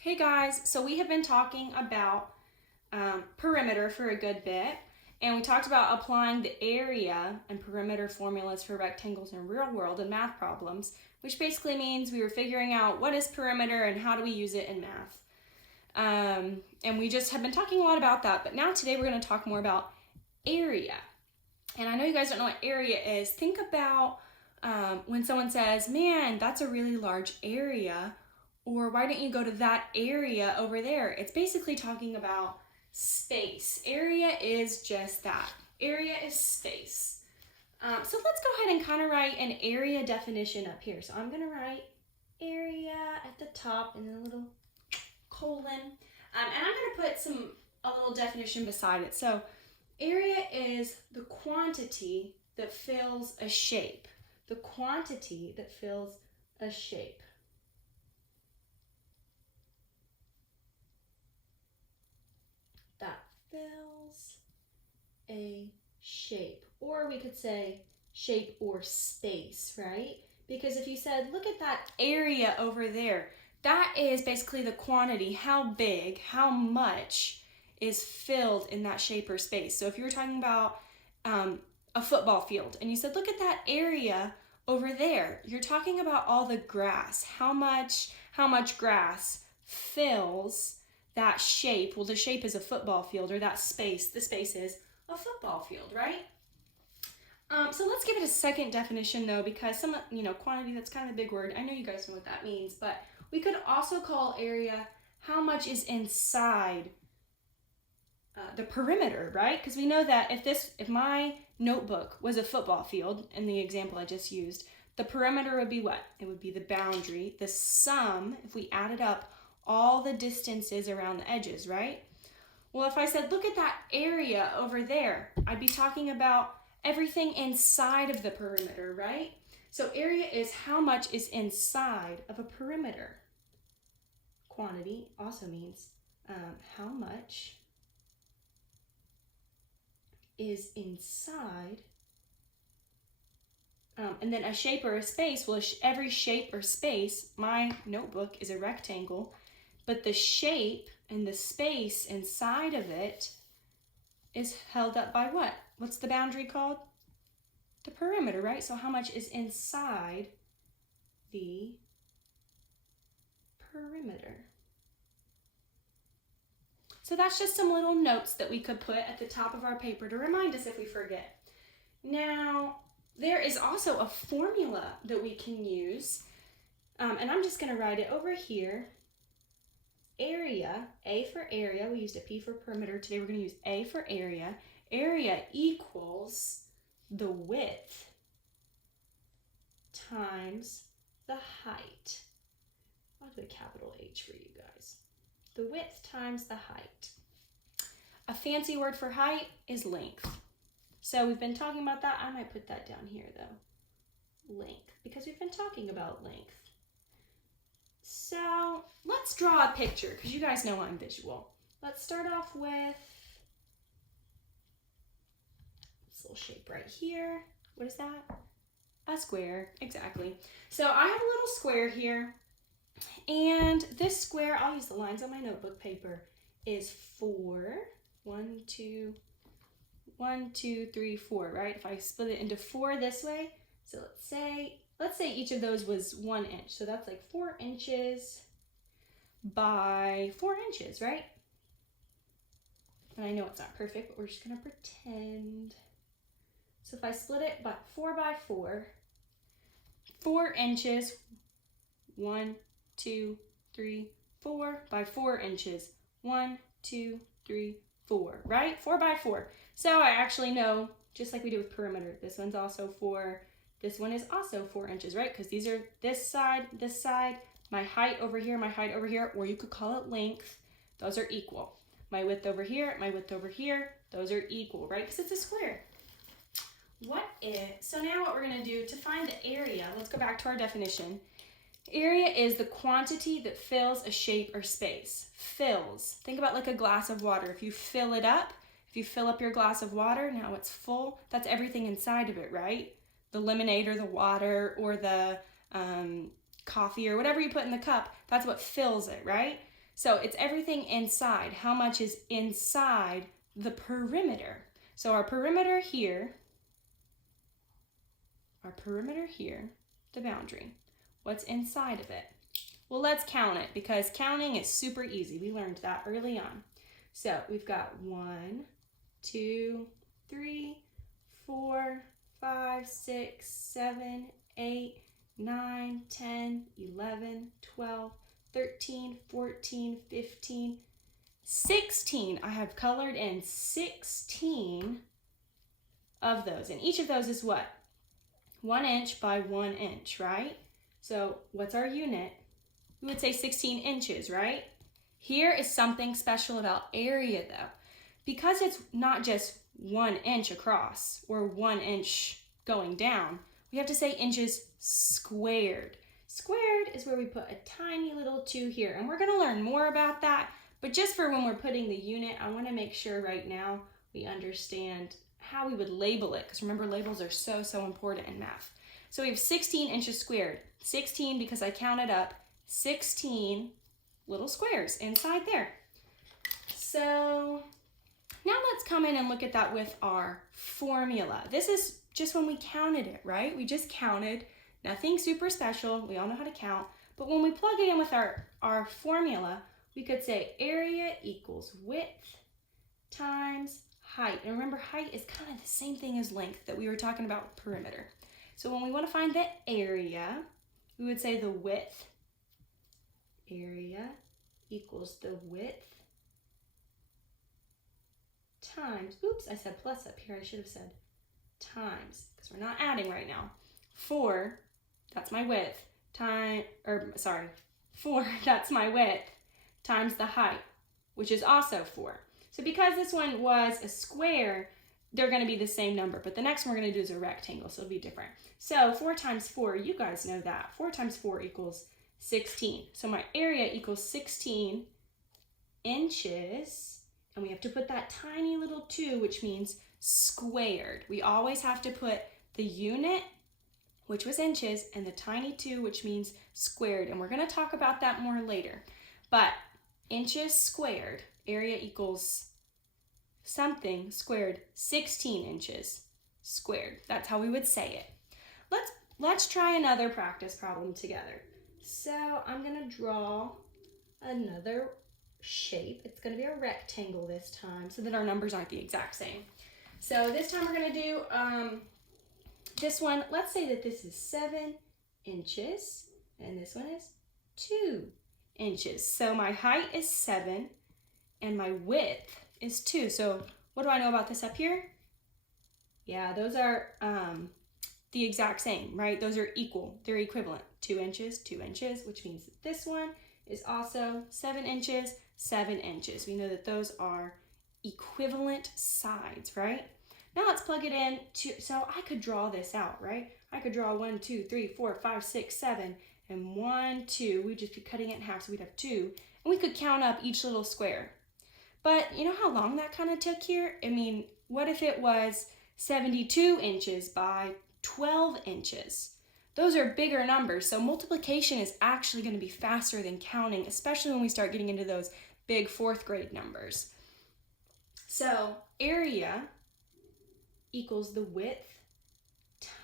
Hey guys, so we have been talking about perimeter for a good bit, and we talked about applying the area and perimeter formulas for rectangles in real world and math problems, which basically means we were figuring out what is perimeter and how do we use it in math. And we just have been talking a lot about that, but now today we're going to talk more about area. And I know you guys don't know what area is. Think about when someone says, man, that's a really large area, or why don't you go to that area over there? It's basically talking about space. Area is just that. Area is space. So let's go ahead and kind of write an area definition up here. So I'm going to write area at the top and then a little colon. And I'm going to put a little definition beside it. So area is the quantity that fills a shape. The quantity that fills a shape. That fills a shape. Or we could say shape or space, right? Because if you said, look at that area over there, that is basically the quantity, how big, how much is filled in that shape or space. So if you were talking about a football field and you said, look at that area over there, you're talking about all the grass, how much grass fills that shape. Well, the shape is a football field, or that space, the space is a football field, right? So let's give it a second definition though, because quantity, that's kind of a big word. I know you guys know what that means, but we could also call area how much is inside the perimeter, right? Because we know that if my notebook was a football field, in the example I just used, the perimeter would be what? It would be the boundary, the sum, if we added up all the distances around the edges, right? Well, if I said, look at that area over there, I'd be talking about everything inside of the perimeter, right? So area is how much is inside of a perimeter. Quantity also means how much is inside. And then a shape or a space, well, every shape or space, my notebook is a rectangle, but the shape and the space inside of it is held up by what? What's the boundary called? The perimeter, right? So how much is inside the perimeter? So that's just some little notes that we could put at the top of our paper to remind us if we forget. Now, there is also a formula that we can use, and I'm just going to write it over here. Area, A for area, we used a P for perimeter. Today we're going to use A for area. Area equals the width times the height. I'll do a capital H for you guys. The width times the height. A fancy word for height is length. So we've been talking about that. I might put that down here though. Length, because we've been talking about length. So let's draw a picture, because you guys know I'm visual. Let's start off with this little shape right here. What is that? A square, exactly. So I have a little square here, and this square, I'll use the lines on my notebook paper, is 4. 1, 2, 3, 4, right? If I split it into 4 this way, so let's say each of those was 1 inch. So that's like 4 inches by 4 inches, right? And I know it's not perfect, but we're just gonna pretend. So if I split it by 4 by 4, 4 inches, 1, 2, 3, 4 by 4 inches, 1, 2, 3, 4, right? 4 by 4. So I actually know, just like we did with perimeter, this one's also 4. This one is also 4 inches, right? Because these are this side, my height over here, or you could call it length. Those are equal. My width over here, those are equal, right? Because it's a square. So now what we're going to do to find the area, let's go back to our definition. Area is the quantity that fills a shape or space. Fills. Think about like a glass of water. If you fill it up, if you fill up your glass of water, now it's full, that's everything inside of it, right? The lemonade or the water or the coffee or whatever you put in the cup, that's what fills it, right? So it's everything inside. How much is inside the perimeter? So our perimeter here, the boundary. What's inside of it? Well, let's count it because counting is super easy. We learned that early on. So we've got 1, 2, 3, 4, 5, 6, 7, 8, 9, 10, 11, 12, 13, 14, 15, 16. I have colored in 16 of those. And each of those is what? 1 inch by 1 inch, right? So what's our unit? We would say 16 inches, right? Here is something special about area though. Because it's not just 1 inch across or 1 inch going down, we have to say inches squared. Squared is where we put a tiny little 2 here. And we're gonna learn more about that. But just for when we're putting the unit, I wanna make sure right now we understand how we would label it. Because remember, labels are so important in math. So we have 16 inches squared. 16 because I counted up 16 little squares inside there. So now let's come in and look at that with our formula. This is just when we counted it, right? We just counted, nothing super special. We all know how to count. But when we plug it in with our formula, we could say area equals width times height. And remember, height is kind of the same thing as length that we were talking about with perimeter. So when we want to find the area, we would say the width, area equals the width times, oops, I said plus up here, I should have said times, because we're not adding right now. 4, that's my width, 4, that's my width, times the height, which is also 4. So because this one was a square, they're going to be the same number, but the next one we're going to do is a rectangle, so it'll be different. So 4 times 4, you guys know that. 4 times 4 equals 16. So my area equals 16 inches, and we have to put that tiny little 2, which means squared. We always have to put the unit, which was inches, and the tiny 2, which means squared, and we're going to talk about that more later. But inches squared, area equals something squared, 16 inches squared. That's how we would say it. Let's try another practice problem together. So I'm going to draw another shape. It's going to be a rectangle this time so that our numbers aren't the exact same. So this time we're going to do this one. Let's say that this is 7 inches and this one is 2 inches. So my height is 7 and my width is 2. So what do I know about this up here? Yeah, those are the exact same, right? Those are equal. They're equivalent. 2 inches, 2 inches, which means that this one is also 7 inches, 7 inches. We know that those are equivalent sides, right? Now let's plug it in. So I could draw this out, right? I could draw 1, 2, 3, 4, 5, 6, 7, and 1, 2. We'd just be cutting it in half, so we'd have 2. And we could count up each little square. But you know how long that kind of took here? I mean, what if it was 72 inches by 12 inches? Those are bigger numbers, so multiplication is actually going to be faster than counting, especially when we start getting into those big 4th grade numbers. So area equals the width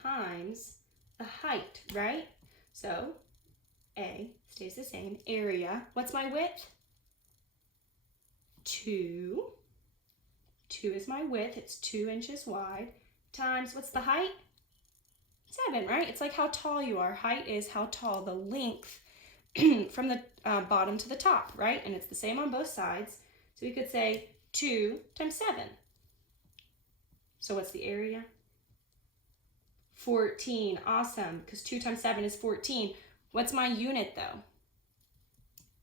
times the height, right? So A stays the same. Area, what's my width? 2. 2 is my width, it's 2 inches wide, times, what's the height? 7, right? It's like how tall you are. Height is how tall, the length from the bottom to the top, right? And it's the same on both sides. So we could say 2 times 7. So what's the area? 14. Awesome, because 2 times 7 is 14. What's my unit though?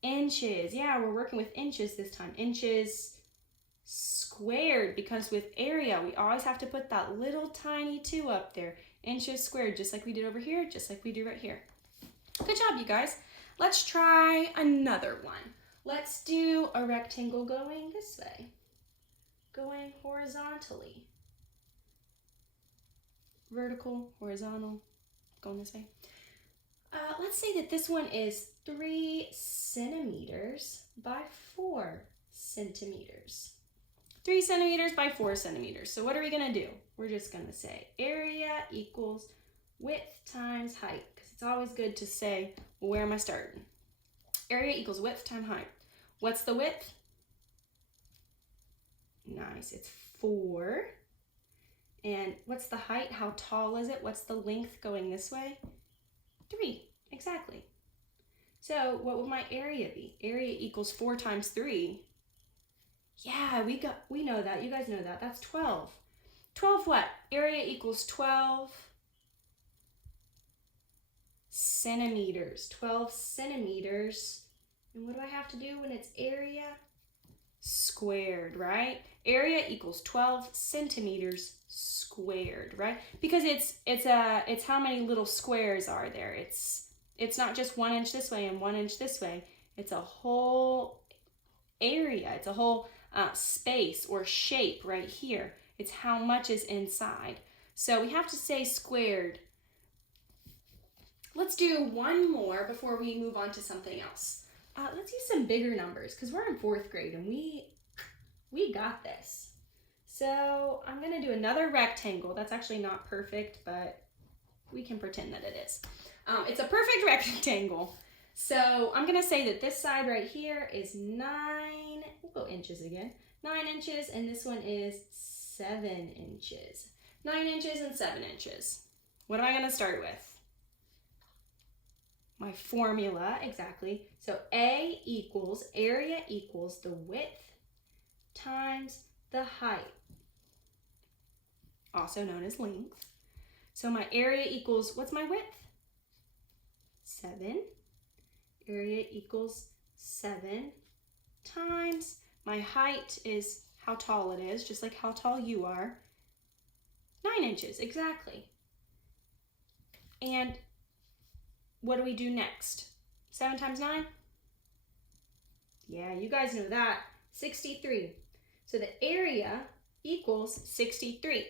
Inches. Yeah, we're working with inches this time. Inches squared, because with area, we always have to put that little tiny 2 up there. Inches squared, just like we did over here, just like we do right here. Good job, you guys. Let's try another one. Let's do a rectangle going this way, going horizontally. Vertical, horizontal, going this way. Let's say that this one is 3 centimeters by 4 centimeters. 3 centimeters by 4 centimeters. So what are we going to do? We're just going to say area equals width times height, because it's always good to say, well, where am I starting? Area equals width times height. What's the width? Nice, it's 4. And what's the height? How tall is it? What's the length going this way? 3, exactly. So what would my area be? Area equals 4 times 3. Yeah, we know that. You guys know that. That's 12. 12 what? Area equals 12 centimeters. 12 centimeters. And what do I have to do when it's area? Squared, right? Area equals 12 centimeters squared, right? Because it's how many little squares are there. It's not just 1 inch this way and 1 inch this way. It's a whole area. It's a whole space or shape right here. It's how much is inside. So we have to say squared. Let's do one more before we move on to something else. Let's use some bigger numbers because we're in 4th grade and we got this. So I'm going to do another rectangle. That's actually not perfect, but we can pretend that it is. It's a perfect rectangle. So I'm going to say that this side right here is 9, we'll go inches again, 9 inches, and this one is 7 inches. 9 inches and 7 inches. What am I going to start with? My formula, exactly. So area equals the width times the height, also known as length. So my area equals, what's my width? 7. Area equals 7 times my height is how tall it is, just like how tall you are. 9 inches, exactly. And what do we do next? 7 times 9? Yeah, you guys know that. 63. So the area equals 63.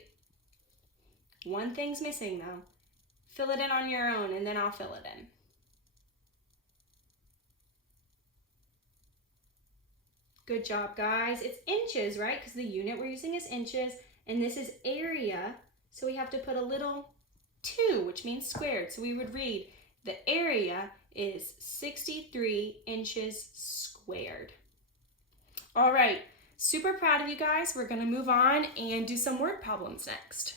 One thing's missing though. Fill it in on your own and then I'll fill it in. Good job, guys. It's inches, right? Because the unit we're using is inches, and this is area, so we have to put a little 2, which means squared. So we would read the area is 63 inches squared. All right, super proud of you guys. We're going to move on and do some word problems next.